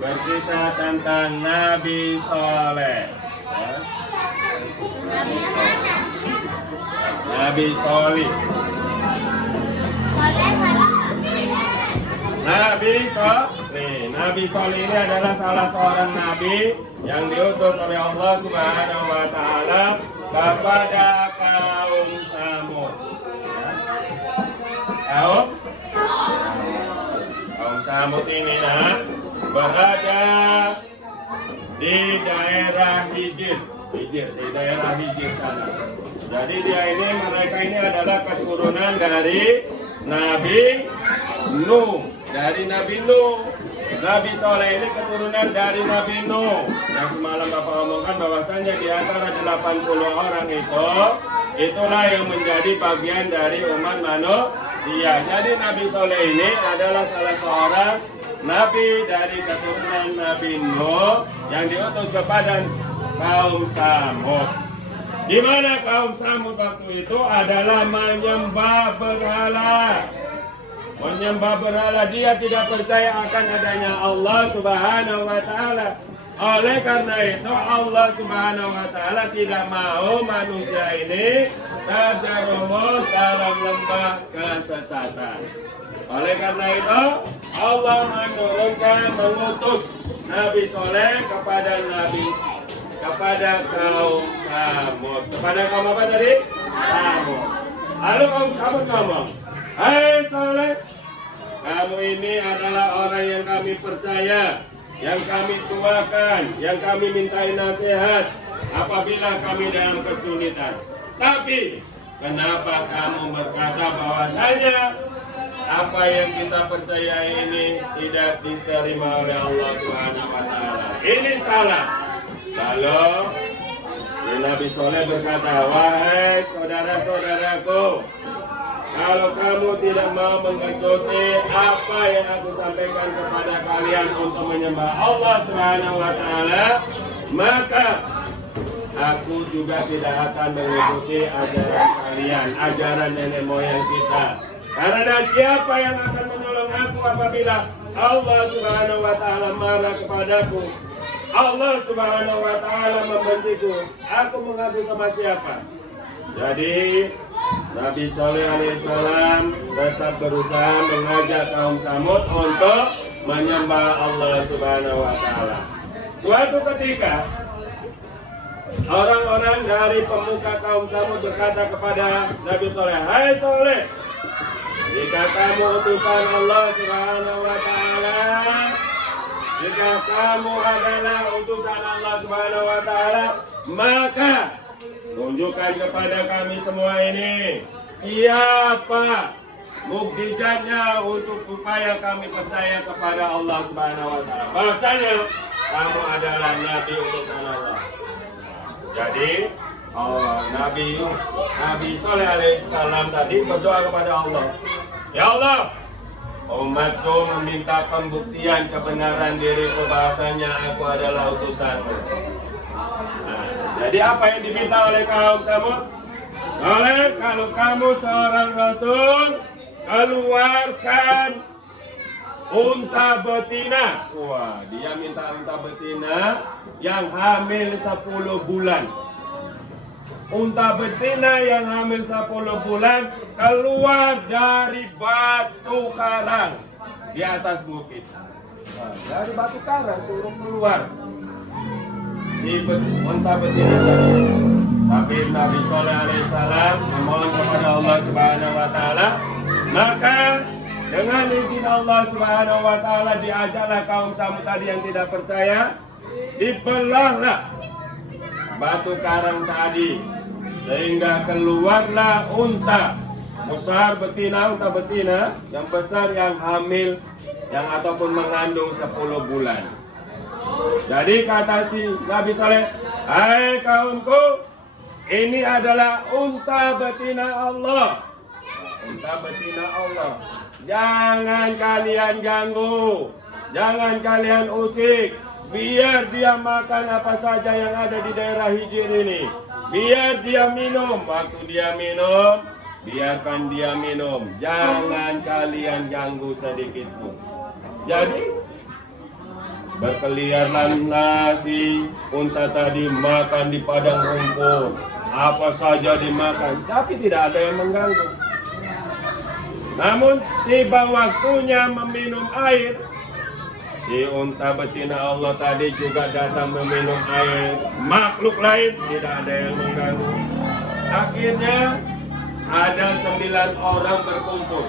berkisah tentang Nabi Soleh. Nabi Soleh. Nabi Soleh ini adalah salah seorang nabi yang diutus oleh Allah Subhanahu wa taala kepada kaum Samud. Kaum Samud ini berada di daerah Hijr, di daerah Hijr sana. Jadi mereka ini adalah keturunan dari Nabi Nuh, Nabi Soleh ini keturunan dari Nabi Nuh. Yang semalam Bapak omongkan bahwasanya di antara 80 orang itulah yang menjadi bagian dari umat manusia. Jadi Nabi Soleh ini adalah salah seorang nabi dari keturunan Nabi Nuh yang diutus kepada kaum Samud. Di mana kaum Samud waktu itu adalah menyembah berhala. Dia tidak percaya akan adanya Allah Subhanahu wa taala. Oleh karena itu Allah Subhanahu wa taala tidak mau manusia ini terjerumus dalam lembah kesesatan. Oleh karena itu Allah mengutus Nabi Soleh kepada kaum Samud. Kepada kaum apa tadi? Samud. Lalu kaum Samud ngomong, "Hai Soleh, kamu ini adalah orang yang kami percaya, yang kami tuakan, yang kami mintai nasihat apabila kami dalam kesulitan. Tapi kenapa kamu berkata bahwasanya apa yang kita percaya ini tidak diterima oleh Allah Subhanahu wa taala? Ini salah." Lalu Nabi Soleh berkata, "Wahai saudara-saudaraku, kalau kamu tidak mau mengikuti apa yang aku sampaikan kepada kalian untuk menyembah Allah Subhanahu wa taala, maka aku juga tidak akan mengikuti ajaran kalian, ajaran nenek moyang kita. Karena siapa yang akan menolong aku apabila Allah Subhanahu wa taala marah kepadaku? Allah Subhanahu wa taala membenciku. Aku mengadu sama siapa?" Jadi Nabi Soleh alaihissalam tetap berusaha mengajak kaum Samud untuk menyembah Allah Subhanahu wa taala. Suatu ketika orang-orang dari pemuka kaum Samud berkata kepada Nabi Soleh, "Hai Soleh, jika kamu utusan Allah Subhanahu wa taala, jika kamu adalah utusan Allah Subhanahu wa taala, maka tunjukkan kepada kami semua ini siapa mukjizatnya untuk supaya kami percaya kepada Allah Subhanahu wa taala. Bahasanya kamu adalah nabi utusan Allah." Jadi Nabi Soleh alaihissalam tadi berdoa kepada Allah, "Ya Allah, umatku meminta pembuktian kebenaran diriku bahasanya aku adalah utusanmu." Jadi apa yang diminta oleh kaum Samud? "Soleh, kalau kamu seorang rasul, keluarkan unta betina." Wah, dia minta unta betina yang hamil 10 bulan. Unta betina yang hamil 10 bulan keluar dari batu karang di atas bukit. Nah, dari batu karang suruh keluar si unta betina tadi. Tapi Nabi Soleh alaihissalam memohon kepada Allah Subhanahu wa taala, maka dengan izin Allah Subhanahu wa taala diajaklah kaum Samud tadi yang tidak percaya, dibelahlah batu karang tadi sehingga keluarlah unta besar betina, unta betina yang besar yang hamil yang ataupun mengandung 10 bulan. Jadi kata si Nabi Soleh, "Hai kaumku, ini adalah unta betina Allah. Unta betina Allah. Jangan kalian ganggu, jangan kalian usik. Biar dia makan apa saja yang ada di daerah Hijr ini. Biar dia minum, waktu dia minum, biarkan dia minum. Jangan kalian ganggu sedikit pun." Jadi Berkeliaranlah si unta tadi makan di padang rumput. Apa saja dimakan, tapi tidak ada yang mengganggu. Namun tiba waktunya meminum air, si unta betina Allah tadi juga datang meminum air. Makhluk lain tidak ada yang mengganggu. Akhirnya ada 9 orang berkumpul.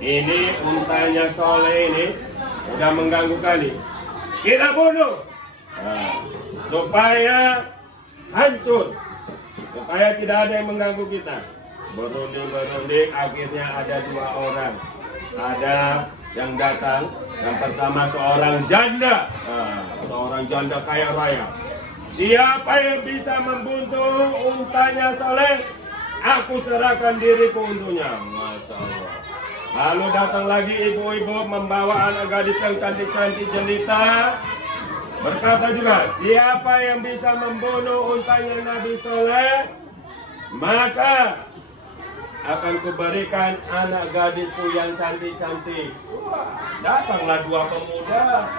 Ini untanya Soleh ini udah mengganggu kali. Kita bunuh supaya hancur, supaya tidak ada yang mengganggu kita. Berunding, akhirnya ada 2 orang. Ada yang datang. Yang pertama seorang janda, seorang janda kaya raya. Siapa yang bisa membunuh untanya Soleh, aku serahkan diriku untuknya. Masya Allah. Lalu datang lagi ibu-ibu membawa anak gadis yang cantik-cantik jelita. Berkata juga, siapa yang bisa membunuh untanya Nabi Soleh, maka akan kuberikan anak gadisku yang cantik-cantik. Datanglah 2 pemuda,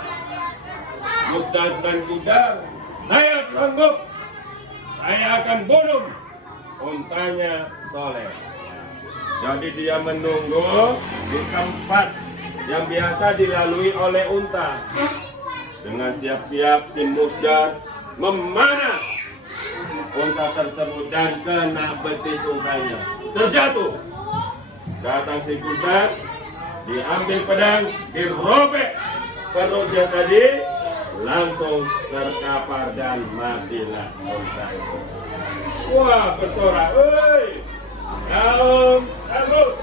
Musdad dan Gudar. Saya sanggup, saya akan bunuh untanya Soleh. Jadi dia menunggu di tempat yang biasa dilalui oleh unta. Dengan siap-siap si Musdad memanah unta tersebut dan kena betis untanya. Terjatuh. Datang si Gudar, diambil pedang, dirobek perutnya tadi, langsung terkapar dan matilah unta itu. Wah, bersorak, "Hei, kaum Samud,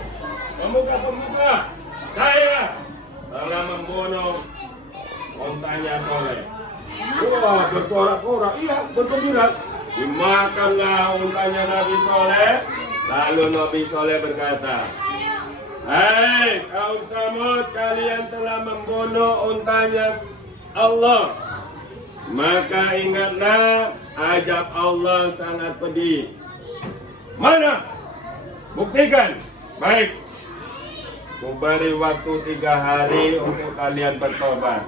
pemuka-pemuka, saya telah membunuh untanya Soleh." Wah, bersorak-sorak, iya, bergembira. Dimakanlah untanya Nabi Soleh. Lalu Nabi Soleh berkata, "Hei kaum Samud, kalian telah membunuh untanya Allah. Maka ingatlah, azab Allah sangat pedih. Mana? Buktikan." "Baik, kuberi waktu 3 hari untuk kalian bertobat."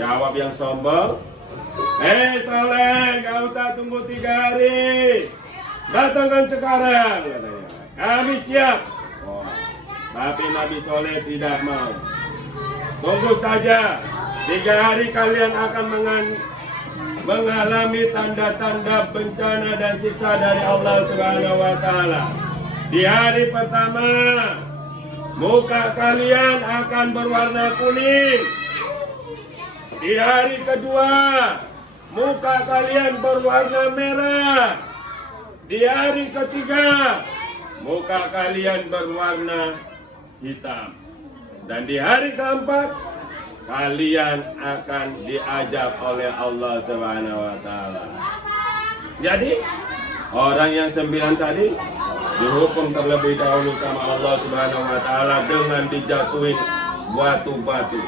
Jawab yang sombong, "Hei Soleh, gak usah tunggu 3 hari. Datangkan sekarang," katanya. "Kami siap." Tapi Nabi Soleh tidak mau. "Tunggu saja, 3 hari kalian akan mengalami tanda-tanda bencana dan siksa dari Allah Subhanahu wa Ta'ala. Di hari pertama, muka kalian akan berwarna kuning. Di hari kedua, muka kalian berwarna merah. Di hari ketiga, muka kalian berwarna hitam. Dan di hari keempat, kalian akan diazab oleh Allah Subhanahu wa Ta'ala." Jadi orang yang 9 tadi dihukum terlebih dahulu sama Allah Subhanahu wa Ta'ala dengan dijatuhin batu-batu.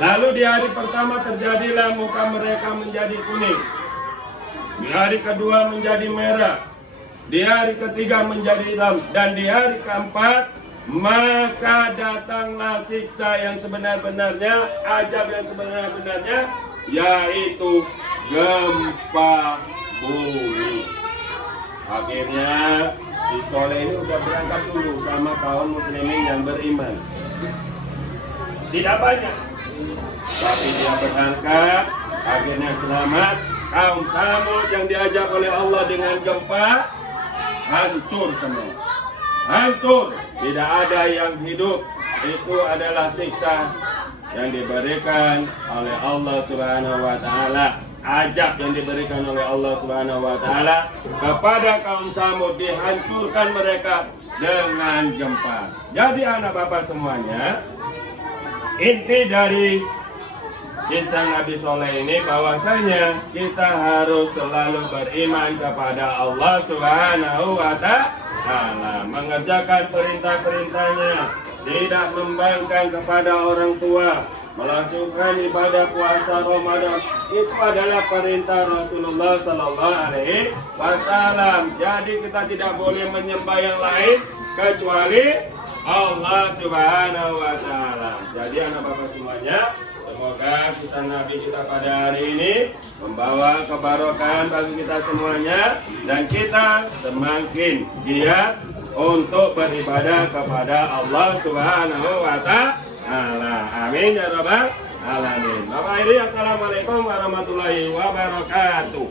Lalu di hari pertama terjadilah muka mereka menjadi kuning. Di hari kedua menjadi merah. Di hari ketiga menjadi hitam. Dan di hari keempat, maka datanglah siksa yang sebenar-benarnya, azab yang sebenar-benarnya, yaitu gempa bumi. Akhirnya si Soleh ini udah berangkat dulu sama kaum muslimin yang beriman. Tidak banyak, tapi dia berangkat. Akhirnya selamat. Kaum Samud yang diajak oleh Allah dengan gempa hancur semua. Hancur, tidak ada yang hidup. Itu adalah siksa yang diberikan oleh Allah Subhanahu wa Ta'ala. Azab yang diberikan oleh Allah Subhanahu wa Ta'ala kepada kaum Samud, dihancurkan mereka dengan gempa. Jadi anak bapak semuanya, inti dari kisah Nabi Soleh ini bahwasanya kita harus selalu beriman kepada Allah Subhanahu wa Ta'ala, mengerjakan perintah-perintahnya, tidak membangkang kepada orang tua, melangsungkan ibadah puasa Ramadan. Itu adalah perintah Rasulullah Sallallahu Alaihi Wasallam. Jadi kita tidak boleh menyembah yang lain kecuali Allah Subhanahu wa Ta'ala. Jadi anak bapak semuanya, semoga kisah Nabi kita pada hari ini membawa kebarokan bagi kita semuanya, dan kita semakin giat untuk beribadah kepada Allah Subhanahu wa Ta'ala. Amin ya rabbal alamin. Bapak Ibu, assalamualaikum warahmatullahi wabarakatuh.